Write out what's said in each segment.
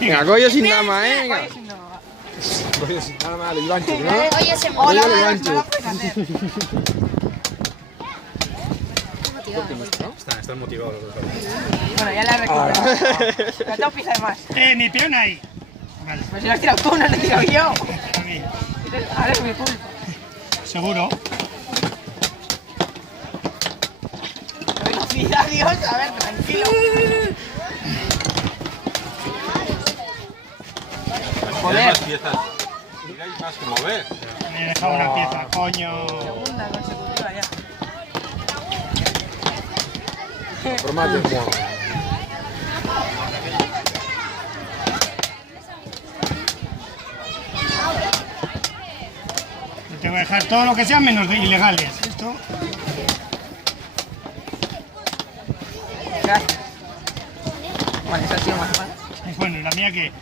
Venga, collo sin dama, venga. Oye, sin nada. Collo sin dama, el gancho, ¿no? Oye, se Hola, Oye, no gancho. lo puedes hacer. Están motivados los dos. Bueno, ya la he recuperado. No tengo que pisar más. Mi peón ahí. Vale, Pues si lo has tirado tú, no lo he tirado yo. aquí. Ahora es mi culpa. Seguro. Velocidad, Dios. A ver, tranquilo. Joder. Más piezas. Mira, hay más que mover. Me he dejado una pieza, coño. Segunda consecutiva ya. Formate, Juan. Yo te voy a dejar todo lo que sea menos de ilegales. Esto. Gracias. Vale, eso ha sido más mal. Bueno, y la mía que.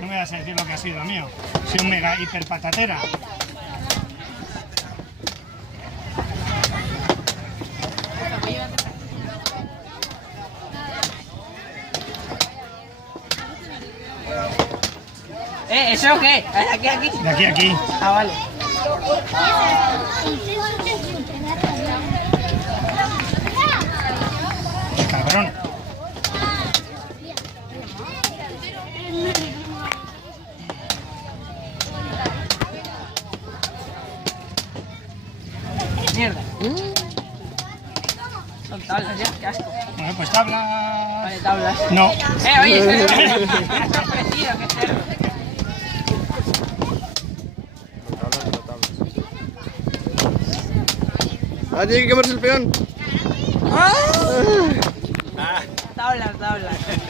No me vas a decir lo que ha sido mío. Soy un mega hiper patatera. ¿Eso qué? ¿Aquí, aquí? De aquí a aquí. Ah, vale. Cabrón. Mierda. Son tablas ya, qué asco. Bueno, pues tabla. Vale, tablas. No. Oye, me has ofrecido, qué cerdo. Ah, tiene que quemarse el peón. Tablas, tablas.